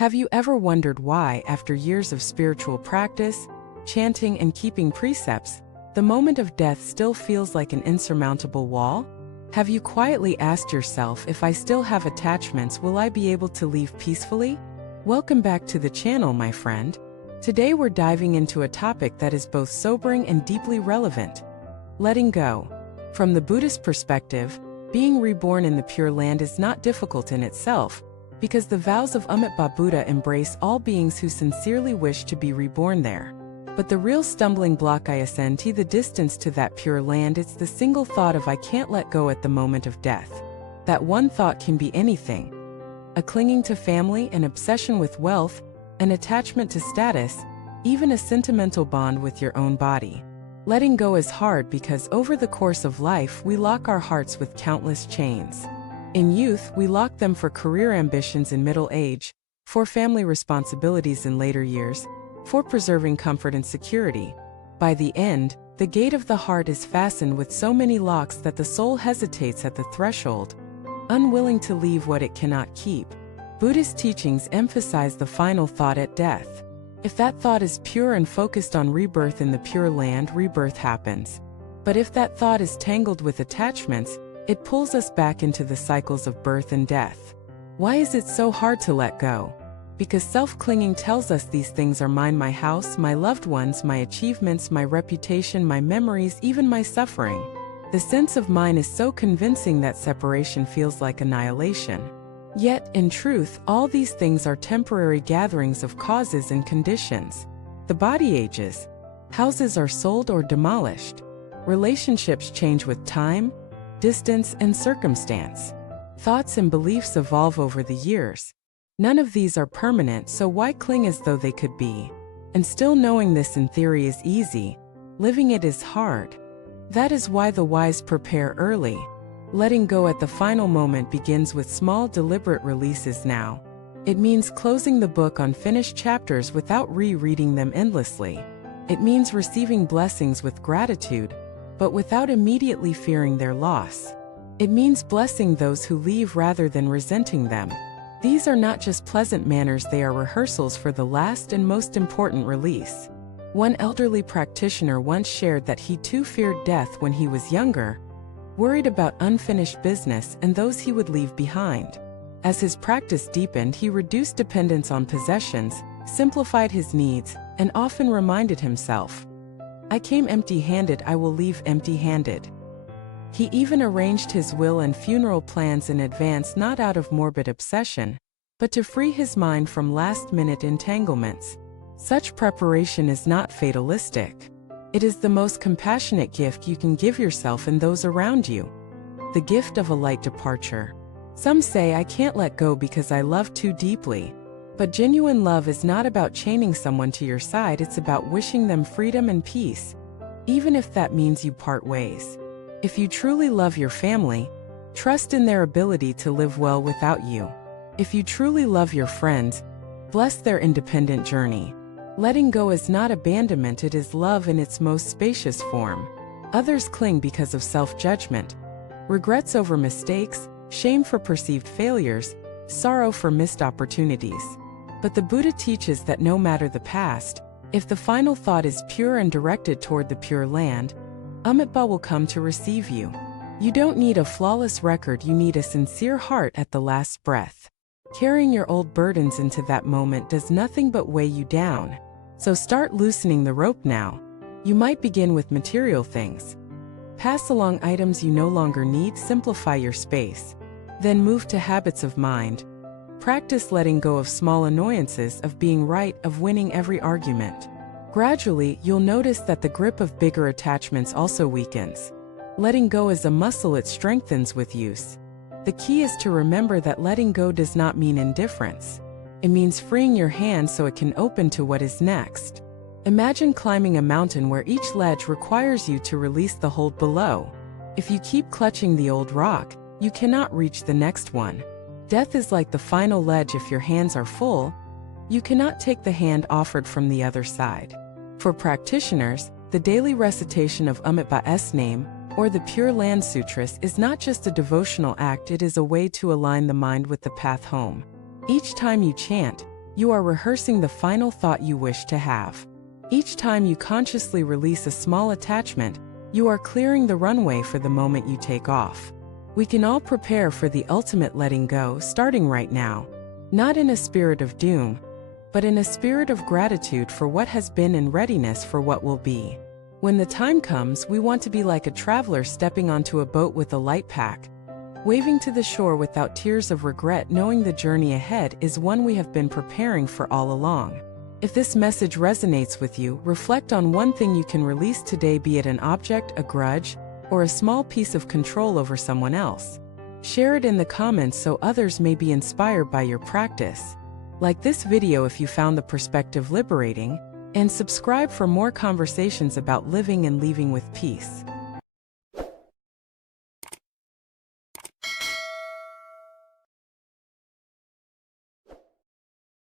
Have you ever wondered why, after years of spiritual practice, chanting and keeping precepts, the moment of death still feels like an insurmountable wall? Have you quietly asked yourself, if I still have attachments, will I be able to leave peacefully? Welcome back to the channel, my friend. Today we're diving into a topic that is both sobering and deeply relevant: letting go. From the Buddhist perspective, being reborn in the Pure Land is not difficult in itself, because the vows of Amitabha Buddha embrace all beings who sincerely wish to be reborn there. But the real stumbling block isn't the distance to that Pure Land, it's the single thought of "I can't let go" at the moment of death. That one thought can be anything: a clinging to family, an obsession with wealth, an attachment to status, even a sentimental bond with your own body. Letting go is hard because over the course of life we lock our hearts with countless chains. In youth, we lock them for career ambitions in middle age, for family responsibilities in later years, for preserving comfort and security. By the end, the gate of the heart is fastened with so many locks that the soul hesitates at the threshold, unwilling to leave what it cannot keep. Buddhist teachings emphasize the final thought at death. If that thought is pure and focused on rebirth in the Pure Land, rebirth happens. But if that thought is tangled with attachments, it pulls us back into the cycles of birth and death. Why is it so hard to let go? Because self-clinging tells us these things are mine: my house, my loved ones, my achievements, my reputation, my memories, even my suffering. The sense of mine is so convincing that separation feels like annihilation. Yet, in truth, all these things are temporary gatherings of causes and conditions. The body ages. Houses are sold or demolished. Relationships change with time, distance, and circumstance. Thoughts and beliefs evolve over the years. None of these are permanent, so why cling as though they could be? And still, knowing this in theory is easy, living it is hard. That is why the wise prepare early. Letting go at the final moment begins with small, deliberate releases now. It means closing the book on finished chapters without rereading them endlessly. It means receiving blessings with gratitude, but without immediately fearing their loss. It means blessing those who leave rather than resenting them. These are not just pleasant manners, they are rehearsals for the last and most important release. One elderly practitioner once shared that he too feared death when he was younger, worried about unfinished business and those he would leave behind. As his practice deepened, he reduced dependence on possessions, simplified his needs, and often reminded himself, "I came empty-handed, I will leave empty-handed." He even arranged his will and funeral plans in advance, not out of morbid obsession, but to free his mind from last-minute entanglements. Such preparation is not fatalistic. It is the most compassionate gift you can give yourself and those around you. The gift of a light departure. Some say, "I can't let go because I love too deeply." But genuine love is not about chaining someone to your side, it's about wishing them freedom and peace, even if that means you part ways. If you truly love your family, trust in their ability to live well without you. If you truly love your friends, bless their independent journey. Letting go is not abandonment, it is love in its most spacious form. Others cling because of self-judgment, regrets over mistakes, shame for perceived failures, sorrow for missed opportunities. But the Buddha teaches that no matter the past, if the final thought is pure and directed toward the Pure Land, Amitabha will come to receive you. You don't need a flawless record, you need a sincere heart at the last breath. Carrying your old burdens into that moment does nothing but weigh you down. So start loosening the rope now. You might begin with material things. Pass along items you no longer need, simplify your space. Then move to habits of mind. Practice letting go of small annoyances, of being right, of winning every argument. Gradually, you'll notice that the grip of bigger attachments also weakens. Letting go is a muscle, it strengthens with use. The key is to remember that letting go does not mean indifference. It means freeing your hand so it can open to what is next. Imagine climbing a mountain where each ledge requires you to release the hold below. If you keep clutching the old rock, you cannot reach the next one. Death is like the final ledge. If your hands are full, you cannot take the hand offered from the other side. For practitioners, the daily recitation of Amitabha's name, or the Pure Land Sutras, is not just a devotional act, it is a way to align the mind with the path home. Each time you chant, you are rehearsing the final thought you wish to have. Each time you consciously release a small attachment, you are clearing the runway for the moment you take off. We can all prepare for the ultimate letting go starting right now. Not in a spirit of doom, but in a spirit of gratitude for what has been and readiness for what will be. When the time comes, we want to be like a traveler stepping onto a boat with a light pack, waving to the shore without tears of regret, knowing the journey ahead is one we have been preparing for all along. If this message resonates with you, reflect on one thing you can release today, be it an object, a grudge, or a small piece of control over someone else. Share it in the comments so others may be inspired by your practice. Like this video if you found the perspective liberating, and subscribe for more conversations about living and leaving with peace.